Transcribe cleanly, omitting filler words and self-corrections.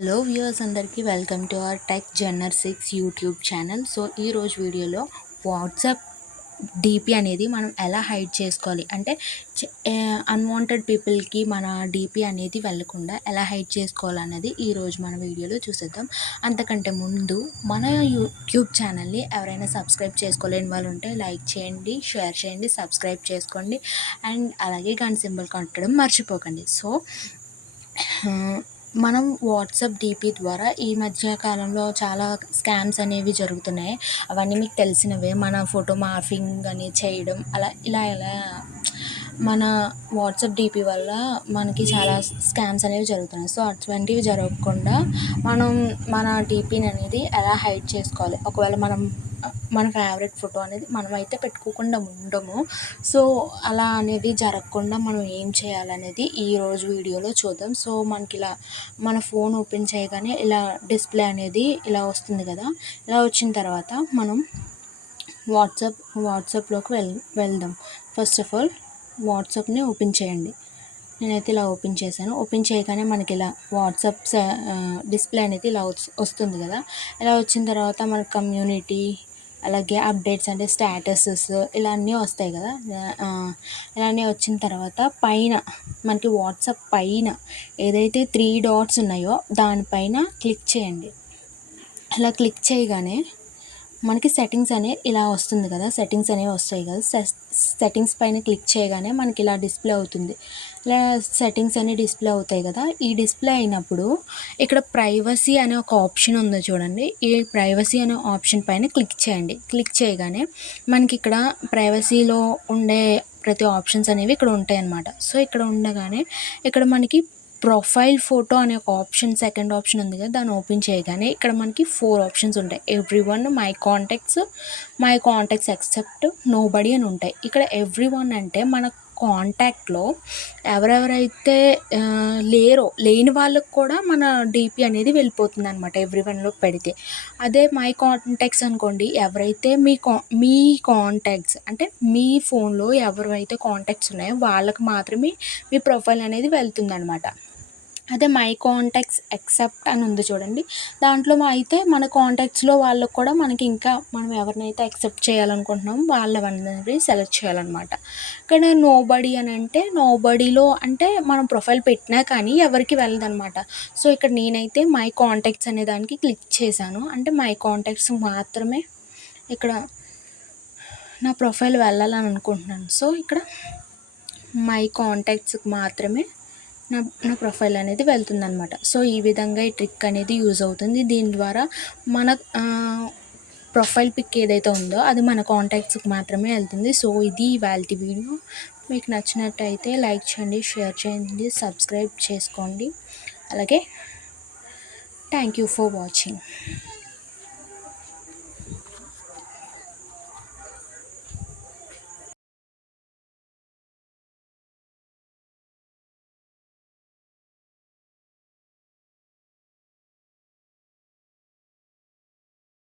Hello viewers అందరికీ welcome to our tech journer 6 YouTube channel. So ఈరోజు వీడియోలో WhatsApp DP అనేది మనం ఎలా హైడ్ చేసుకోవాలి అంటే అన్వాంటెడ్ పీపుల్కి మన డీపీ అనేది వెళ్ళకుండా ఎలా హైడ్ చేసుకోవాలన్నది ఈరోజు మన వీడియోలో చూసేద్దాం. అంతకంటే ముందు మన యూట్యూబ్ ఛానల్ని ఎవరైనా సబ్స్క్రైబ్ చేసుకోలేని వాళ్ళు ఉంటే లైక్ చేయండి, షేర్ చేయండి, సబ్స్క్రైబ్ చేసుకోండి అండ్ అలాగే గంట సింబల్ కొట్టడం మర్చిపోకండి. సో మనం వాట్సాప్ డీపీ ద్వారా ఈ మధ్య కాలంలో చాలా స్కామ్స్ అనేవి జరుగుతున్నాయి. అవన్నీ మీకు తెలిసినవే. మన ఫోటో మార్ఫింగ్ అని చేయడం ఇలా మన వాట్సాప్ డీపీ వల్ల మనకి చాలా స్కామ్స్ అనేవి జరుగుతున్నాయి. సో అటువంటివి జరగకుండా మనం మన డీపీని అనేది ఎలా హైడ్ చేసుకోవాలి, ఒకవేళ మన ఫేవరెట్ ఫోటో అనేది మనమైతే పెట్టుకోకుండా ఉండము. సో అలా అనేది జరగకుండా మనం ఏం చేయాలనేది ఈరోజు వీడియోలో చూద్దాం. సో మనకి ఇలా మన ఫోన్ ఓపెన్ చేయగానే ఇలా డిస్ప్లే అనేది ఇలా వస్తుంది కదా. ఇలా వచ్చిన తర్వాత మనం వాట్సాప్లోకి వెళ్దాం. ఫస్ట్ ఆఫ్ ఆల్ వాట్సాప్ని ఓపెన్ చేయండి. నేనైతే ఇలా ఓపెన్ చేశాను. ఓపెన్ చేయగానే మనకి ఇలా వాట్సాప్ డిస్ప్లే అనేది ఇలా వస్తుంది కదా. ఇలా వచ్చిన తర్వాత మనకు కమ్యూనిటీ, అలాగే అప్డేట్స్ అంటే స్టేటసెస్ ఇలా అన్నీ వస్తాయి కదా. ఇలా అన్నీ వచ్చిన తర్వాత పైన మనకి వాట్సాప్ పైన ఏదైతే 3 డాట్స్ ఉన్నాయో దానిపైన క్లిక్ చేయండి. అలా క్లిక్ చేయగానే మనకి సెట్టింగ్స్ అనే ఇలా వస్తుంది కదా. సెట్టింగ్స్ అనేవి వస్తాయి కదా. సెట్టింగ్స్ పైన క్లిక్ చేయగానే మనకి ఇలా డిస్ప్లే అవుతుంది. ఇలా సెట్టింగ్స్ అన్ని డిస్ప్లే అవుతాయి కదా. ఈ డిస్ప్లే అయినప్పుడు ఇక్కడ ప్రైవసీ అనే ఒక ఆప్షన్ ఉంది చూడండి. ఈ ప్రైవసీ అనే ఆప్షన్ పైన క్లిక్ చేయండి. క్లిక్ చేయగానే మనకి ఇక్కడ ప్రైవసీలో ఉండే ప్రతి ఆప్షన్స్ అనేవి ఇక్కడ ఉంటాయి అన్నమాట. సో ఇక్కడ ఉండగానే ఇక్కడ మనకి ప్రొఫైల్ ఫోటో అనే ఒక ఆప్షన్, సెకండ్ ఆప్షన్ ఉంది కదా. దాన్ని ఓపెన్ చేయగానే ఇక్కడ మనకి 4 ఆప్షన్స్ ఉంటాయి. Everyone, my contacts except nobody అని ఉంటాయి. ఇక్కడ ఎవ్రీవన్ అంటే మన కాంటాక్ట్లో ఎవరెవరైతే లేని వాళ్ళకు కూడా మన డీపీ అనేది వెళ్ళిపోతుంది అనమాట ఎవ్రీవన్లో పెడితే. అదే మై కాంటాక్ట్స్ అనుకోండి, ఎవరైతే మీ కాంటాక్ట్స్ అంటే మీ ఫోన్లో ఎవరైతే కాంటాక్ట్స్ ఉన్నాయో వాళ్ళకి మాత్రమే మీ ప్రొఫైల్ అనేది వెళ్తుంది అనమాట. అదే మై కాంటాక్ట్స్ ఎక్సెప్ట్ అని ఉంది చూడండి. దాంట్లో అయితే మన కాంటాక్ట్స్లో వాళ్ళకు కూడా మనకి ఇంకా మనం ఎవరినైతే యాక్సెప్ట్ చేయాలనుకుంటున్నామో వాళ్ళవన్నీ సెలెక్ట్ చేయాలన్నమాట. ఇక్కడ నోబడీ అని అంటే నోబడీలో అంటే మనం ప్రొఫైల్ పెట్టినా కానీ ఎవరికి వెళ్ళదన్నమాట. సో ఇక్కడ నేనైతే మై కాంటాక్ట్స్ అనే దానికి క్లిక్ చేశాను. అంటే మై కాంటాక్ట్స్ మాత్రమే ఇక్కడ నా ప్రొఫైల్ వెళ్ళాలని అనుకుంటున్నాను. సో ఇక్కడ మై కాంటాక్ట్స్కి మాత్రమే నా ప్రొఫైల్ అనేది వెళ్తుందనమాట. సో ఈ విధంగా ఈ ట్రిక్ అనేది యూజ్ అవుతుంది. దీని ద్వారా మన ప్రొఫైల్ పిక్ ఏదైతే ఉందో అది మన కాంటాక్ట్స్కి మాత్రమే వెళ్తుంది. సో ఇది ఇవాల్టి వీడియో. మీకు నచ్చినట్టయితే లైక్ చేయండి, షేర్ చేయండి, సబ్స్క్రైబ్ చేసుకోండి. అలాగే థ్యాంక్ యూ ఫర్ వాచింగ్.